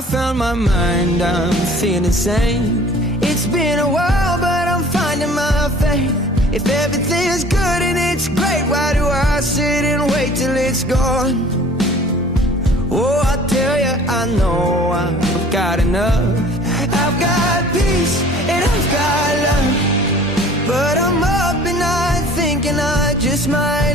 I found my mind, I'm feeling sane. It's been a while, but I'm finding my faith. If everything's good and it's great, why do I sit and wait till it's gone? Oh, I tell you, I know I've got enough. I've got peace and I've got love, but I'm up and I'm thinking I just might